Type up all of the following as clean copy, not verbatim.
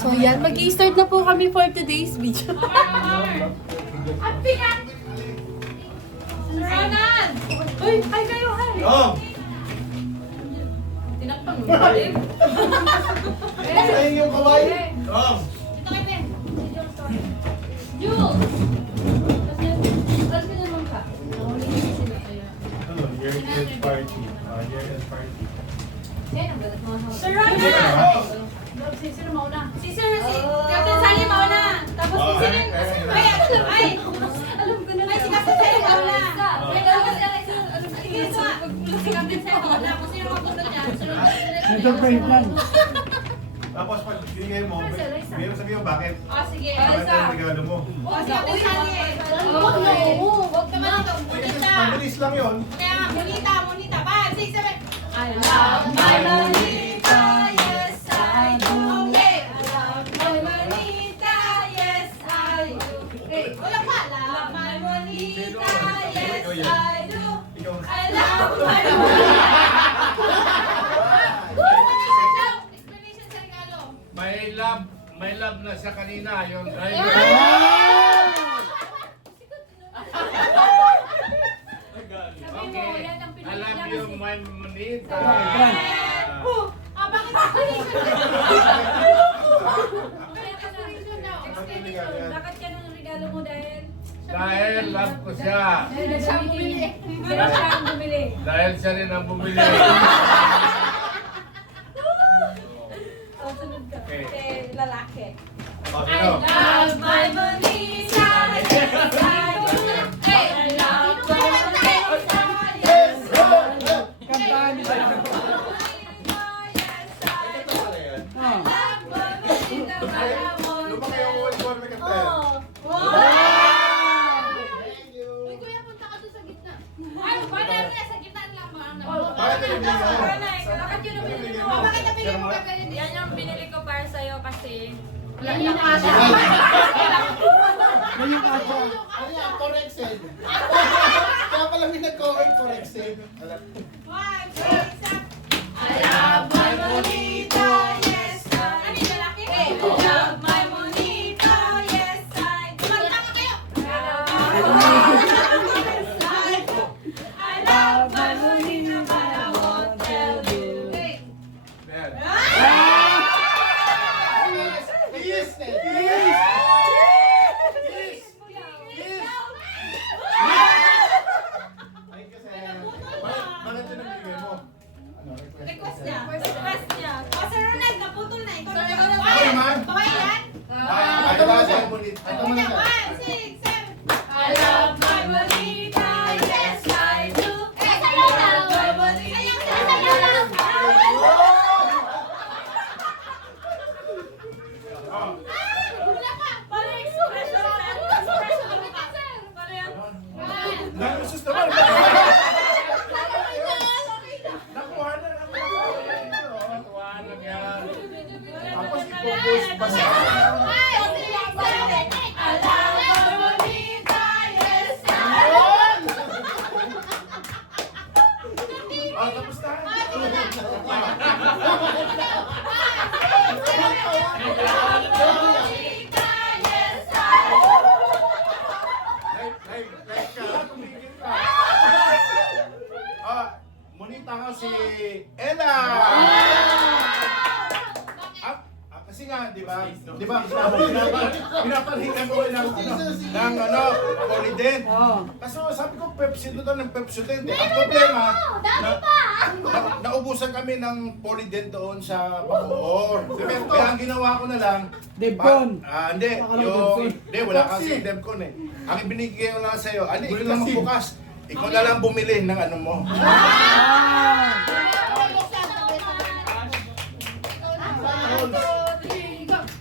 So yan, mag-i-start na po kami for today's video. Ronan! Uy, hi kayo, hi! Oh! Tinakpan mo ba rin? Ayun yung kawaii. Oh! Ito kay Ben. Si Jules, sorry. Jules! Tapos ka naman ka. Nahuli niya sila kaya. Ano? Year-end party. Year-end party. Sir Ronan! Sino mauna? Si Sir, si Captain Sally mauna. Tapos si Sir, ay! Alam ko na. Ay, si Captain Sally mauna. Ay, dapat ka lang. Sige, si Captain Sally mauna. Kung sino magpunod niya, Enterprise lang. Tapos pag binigay mo, meron sabihin mo bakit? Sige. Bakit ang regalo mo? Si Captain Sally. Huwag ka man ito. Munita. Mabilis lang yun. Kaya nga, munita. 5, 6, 7. I love my Lolita, yes I do. Okay. I love my Lolita, yes I do. Hey, wala pa. Love my Lolita, yes I do. Ikaw. I love my Lolita. Explanation sa regalo. May love na siya kanina, yung driver. Sabi mo, yan ang I love you, my monita. Bakit explanation? Bakit ka ng regalo mo dahil? Dahil love ko siya. Dahil siya ang bumili. Dahil siya ang bumili. Dahil siya rin ang bumili. Sunod ka. Okay. Kay lalaki. Okay, I no? love my Monisa, yes I do. Hey, I love my Monisa, yes I do. Kantahan nila. Yes I do. Ah. Love my Monisa, but I won't Lumaki ang tell. uwan may kanta. Oh. Wow! Thank you. Uy, kuya, punta ka doon sa gitna. Ay, wala na, sa gitna lang ba? Bakit nabili mo? Bakit yun ang binili mo? Bakit nabili mo kay Benedict? Yan yung binili ko para sa'yo kasi Wala yung asa. Yan yung asa. Ano yan? Corrected. Kaya pala may nag-comment corrected. 5, 6, 7. I love my Monita, yes I. Ano yung lalaki? I love my Monita, yes I. Kumanta ka kayo. I love my Monita, but I won't tell you. Yan. Yes! Ay kasi. Bakit yun ang bigay mo? Ano? Request niya. Request niya. O, Sir Ronald, naputol na. Ikaw na Ano naman? Babae yan? Ito mo na. Ito mo na. 1, 6, 7. I love my Monita, yes I do. I love my Monita. Wala ka. Para expression. Expression ng mukha. Para yan. Nalusus naman. Nakuha na. Tuwanan yan. Tapos ipopost pa siya. Ay, 3, 7. I love my Monita, yes I do. Ah, tapos na. Like ka. Tumigil ka. Ah, monita nga si Ella. Kasi nga, di ba? Di ba? Pinapanhingan mo ng Polydent. Oo. Kaso sabi ko, Pepsodent ng Pepsodent. Ang problema, naubusan kami ng Polydent doon sa Bacoor. Kaya ang ginawa ko na lang, Devcon. hindi. Akala ko Yung, Devcon. hindi, wala kasi Devcon eh. Ang ibinigay ko lang sa'yo, ikaw na lang magbukas. Ikaw na lang bumili ng ano mo. Ah.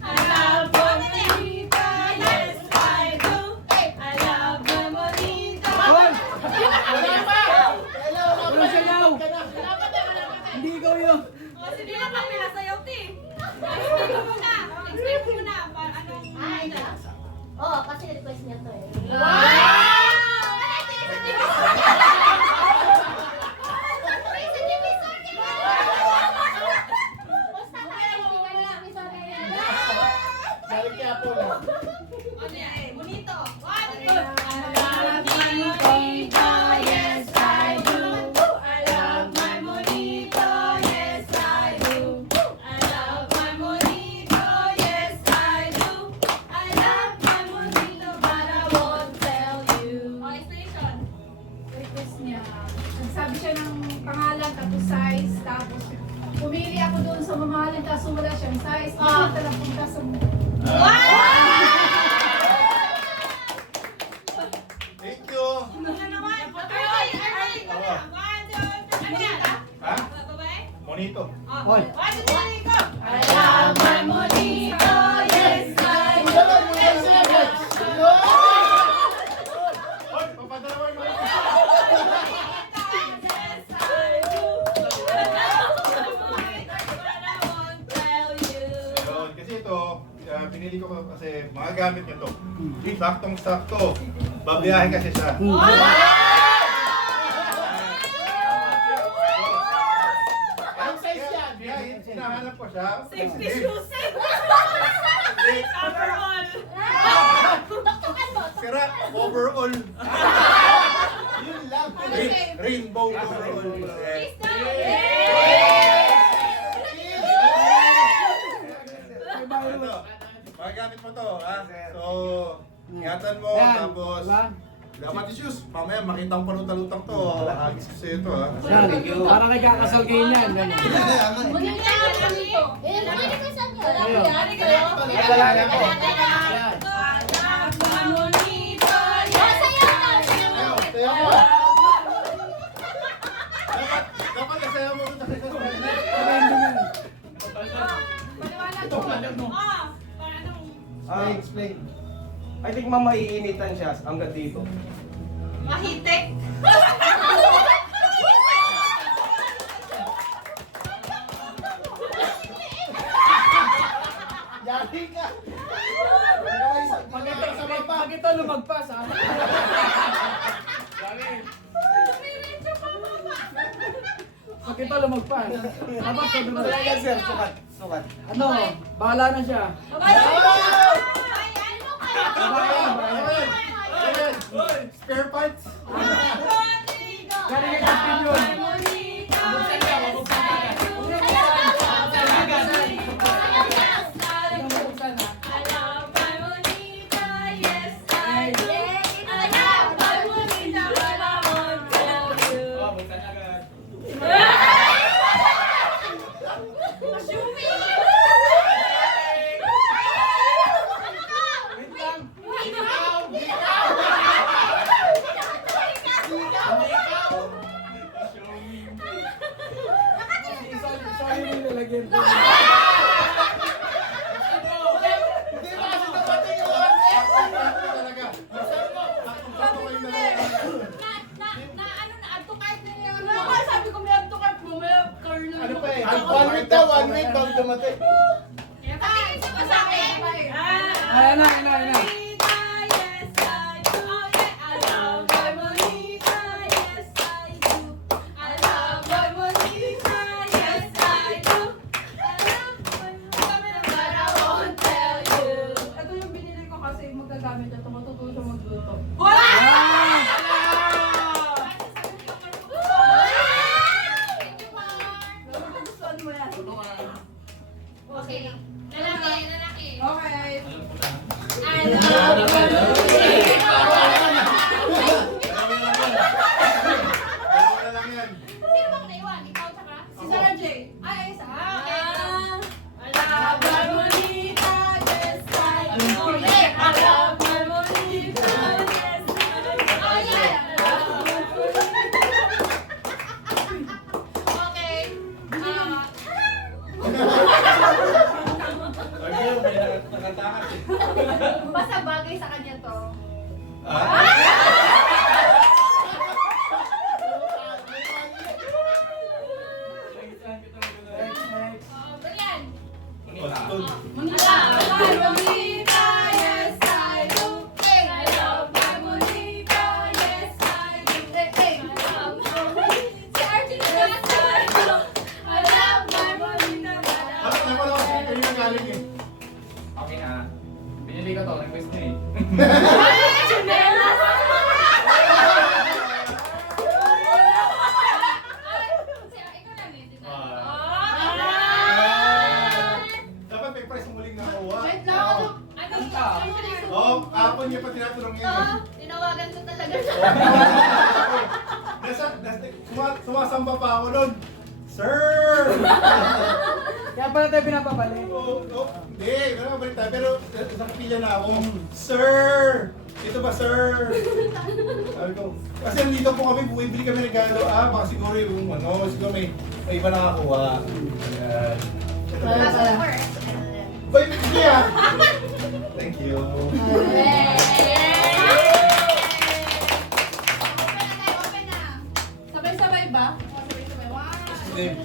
I love my Monita, yes I do. I love my Monita. Hoy! Walang sayaw! Hindi ikaw yun. Sige na lang nila sa'yo, Ti. Explain mo muna. Explain mo muna. Anong... Oo, kasi request niya to eh. Wow! Galing kay Apollo. Ano yan? Bonito. One, two. love my monito, yes I do. I love my monito, yes I do. I love my monito, yes I do. I love my monito, but I won't tell you. Oh, expression. Request niya. Nagsabi siya ng pangalan, tapos size, tapos pumili ako doon sa mamahalin, tapos wala siyang size. Punta lang punta sa Thank you. Ano naman? Ay, ano yan? One, two, three. Ano yan? Ha? Babae? Monito. Oh, Hoy. one, two, three, go! I love my monito, yes I do. Hoy, papadalawan mo. Yes I do. I love my monito, but I won't tell you. Yun, kasi ito, pinili ko kasi mga gamit nyo to. Saktong-sakto. Babiyahe kasi siya. Anong size yan? Kaya hinahanap ko siya. Safety shoes. Overall. Sira, overall. Yun lang. Rainbow overall. Ito, mga gamit mo to, ha? So, ingatan mo, Yan, tapos... diba? Dapat issues, mamaya makita ko palutang-lutang to. Agis ko sa'yo to, ha? Yan, parang nagkakasal kayo niyan. Ganun. Ano kayo? Naglalala ko. Yan. Sayaw mo! Dapat nasayaw mo sa kanya. paliwanag ko. I explain. I think mama iinitan siya hanggang dito. Mahitik. Yari ka. Pag ito lumagpas, ha? Pag ito lumagpas. Dapat ko doon. Yan sir, sukat. Sukat. Ano? Bahala na siya. Spare parts. Galing yung opinion. Sorry mo nilagyan ko. Hindi ba kasi dumating yung talaga. Saktong-sakto kayo dalawa. Sabi ko may add to cart mo, may kernel. Ano pa eh? 1 week daw, 1 week bago dumating. Ayan na. Ito yung binili ko kasi magagamit ito, matututo siya magluto. Gustuhan mo yan. Okay. Lalaki. Okay. Dalawa na lang yan. Si Sarah J. Ay, isa. Basta bagay sa kanya to. Ano na pala kasi kayo na galing eh. Okay na. Pinili ko to, request niya eh. Dapat may price ang muling nakakuha. Wait lang. Oo, kapon niya pa tinatanong yun. eh. Tinawagan ko talaga siya. Sumasamba pa ako nun. Sir! Kaya pala tayo pinapabalik. Hindi, wala balik tayo. Pero nakapila na ako. Sir! Ito ba, sir? Sabi ko, kasi nandito po kami, bumibili kami regalo. Baka siguro yung siguro may iba nakakuha. Ayan. Ito ba yun? Boy, bigli Thank you. Sabay-sabay ba? Sabay-sabay. Wow.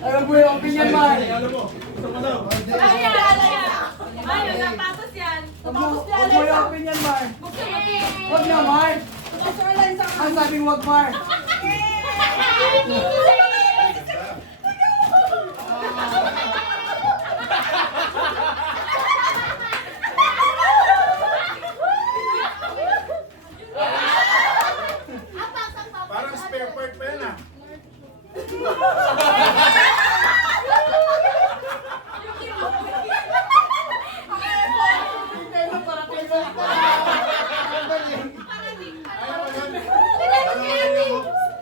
Alam mo yung opinion, Mar. Alam mo, gusto mo daw. Ay, yung sapatos yan. Huwag mo yung opinion, Mar. Huwag na, Mar. Ang sabing huwag, Mar. Parang spare part pa yan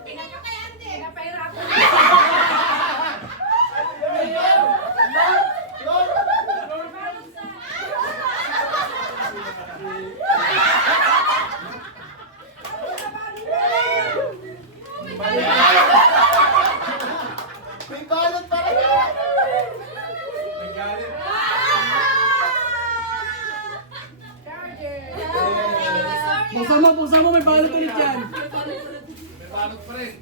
Tingnan nyo kay Ate. Napahirapan. May balot pa rin. Buksan mo, may balot ulit yan. May balot pa rin.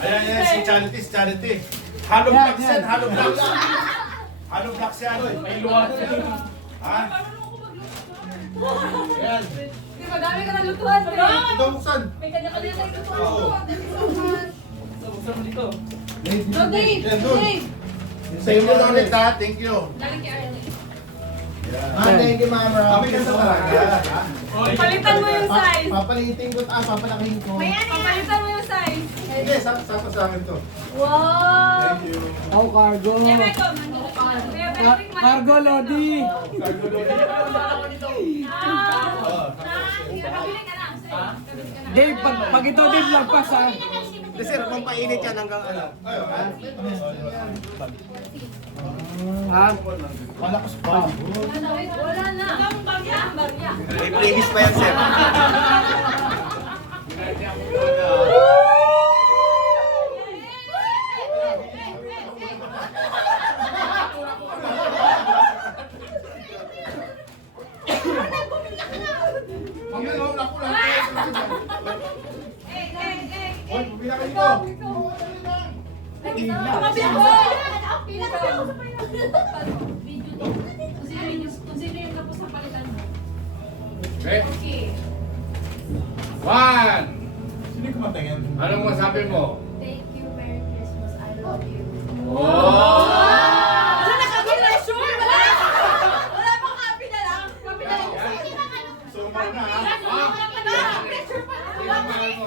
Ayan, si Charity. Hollow Yan, blocks yan, yan. hollow blocks. Hollow blocks yan. May luwag. Ha? Ayan. Di ba, dami ka ng lutuan. Ito buksan. May kanya-kanya na lutuan. Oo. Buksan mo dito. No, Dave! Yan, doon. Dave! Sa'yo mo lang ulit ha, thank you. Galing kay Arlene. Thank you, Ma'am Rob. Kami ka sa talaga. Palitan mo yung size. Papalitin ko, papalakihin ko. Palitan mo yung size. Hindi, sakto sa akin to. Wow! Thank you. Oh, cargo. Kaya may comment. Cargo, Lodi. Nakabili ka na. Dave, pag ito, Dave, lagpas ha. Hindi sir, pampainit yan hanggang ano. Ayun, ha? Ha? Malakas pa. Wala na. Ang barya. Barya. May previous pa yan sir. Hindi ako talaga. Mamaya, no, naku lang. Hoy, bumila ka dito. Tumabi ako. Kung sino yung tapos na palitan mo. Okay. Okay. One. Sino yung kumatingin? Anong masabi mo? Thank you, Merry Christmas. I love you. Wala na kami pressure. Wala pang happy na lang. Happy na lang. So, muna ha. Pressure pa. Sino ang mahal mo?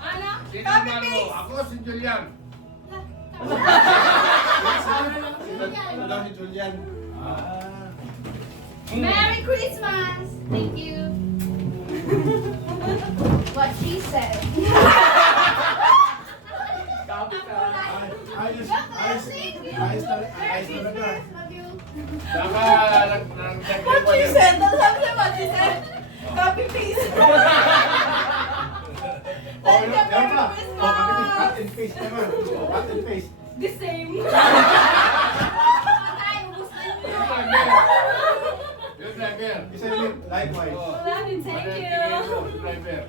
Ano? Sino ang mahal mo? Ako si Julian. Wala ni Julian. Merry Christmas. Thank you. What she said. Ayos talaga. Love you. Saka What she said? Ano sabi niya what she said? Copy paste. Oh, meron pa. Oh, cut and paste naman. Oh, cut and paste. The same. Yung driver. Isa yun, likewise. Wala din. Thank you. Driver.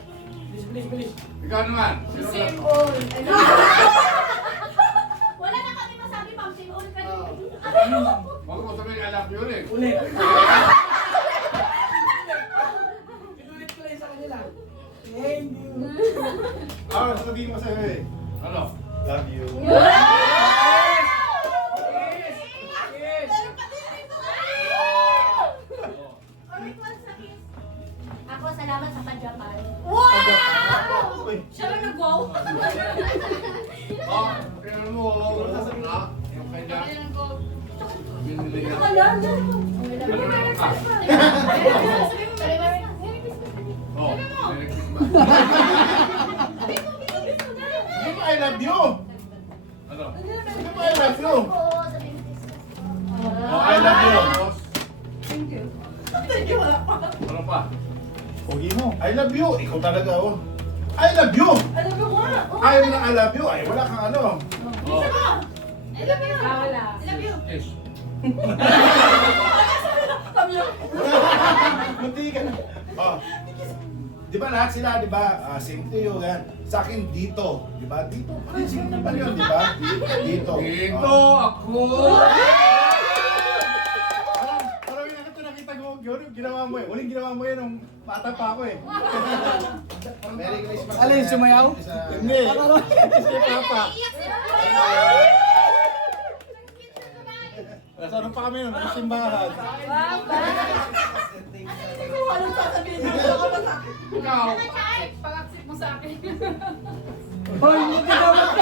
Bilis. Ikaw naman. Sino Same ka? all. Wala na kami masabi, ma'am. Same all ka rin. Huwag mo sabihin, I love you ulit. Ulit. Inulit ko lang sa kanila. Thank you. Sabihin mo sa'yo eh. Ano? Love you. Yes. Pero pati rin ko. Yung kanya. Ayan ko. Binili niya. Wala na. Ano na ka? Oh, Merry Christmas. Hindi ko I love you. Ano? Hindi ko I love you. Oh, I love you. Boss. Thank you, wala pa. Ano pa? Pogi mo. I love you. Ikaw talaga, oh. I love you. Alam mo nga. Ayaw na I love you. Ay, wala kang ano. Oh. I love you. Wala. I love you. Yes. Munti ka na. Oh. Di ba lahat sila, di ba? Same to you, yan. Sa akin, dito. Di ba? Dito. Sino naman yun, di ba? Dito. Dito ako. Parang yung nakita ko, ginawa mo eh. Uling ginawa mo yun nung bata pa ako eh. Merry Christmas. Alin, sumayaw? Hindi. Si Papa. Nasa ano pa kami nung simbahan. Anong sasabihin niyo? Ikaw. Pag-accept mo sa akin. Hoy, hindi ka dapat.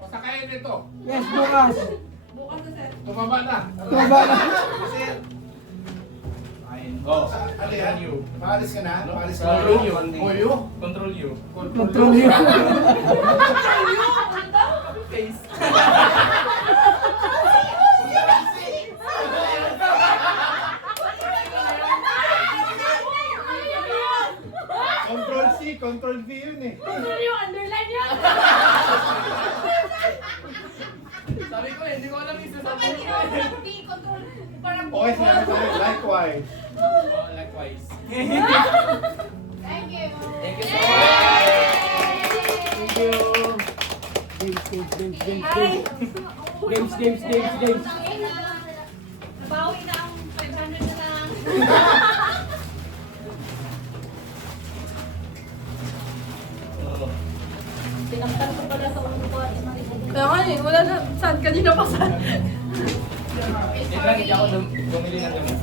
Pasakayin nito. Yes, bukas. Bukas na sir. Tumaba na. Tumaba na. Oh. Ano yan? Paalis ka na? Paalis ka na? Control you. Oyo? Control you. Control you. Control C, Control V yun eh. Control yung underline yan. Sabi ko, hindi ko alam yung Control. Parang Okay, sinabi tayo. Likewise. Likewise. Thank you. Thank you so much. Thank you. Games. Nabawi na ang 500 na lang. Tinaktan ko pala sa ulo ko at Kaya nga eh, wala na. Saan? Kanina pa saan? Wait lang, hindi ako bumili ng gamit.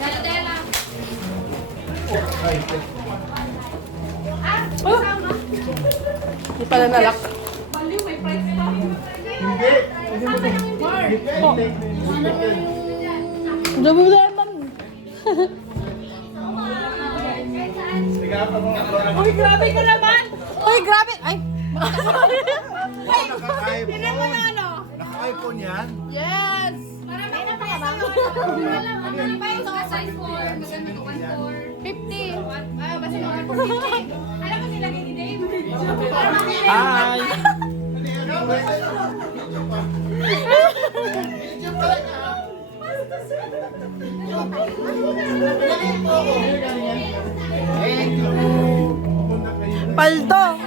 Dala-dala. Oh! Hindi pala nalak. Baliw, may price pa. Hindi. Dami-daman. Sige, pa mga Uy, grabe ka naman! Uy, grabe! Ay! Naka-iPhone. Naka-iPhone yan? Yes! Para may napakabang. Ano ba yung size 4? Maganda ko 1.4. 50! Basta mga 450. Alam mo nilagay ni Dave? Hi! Thank you. Paldo!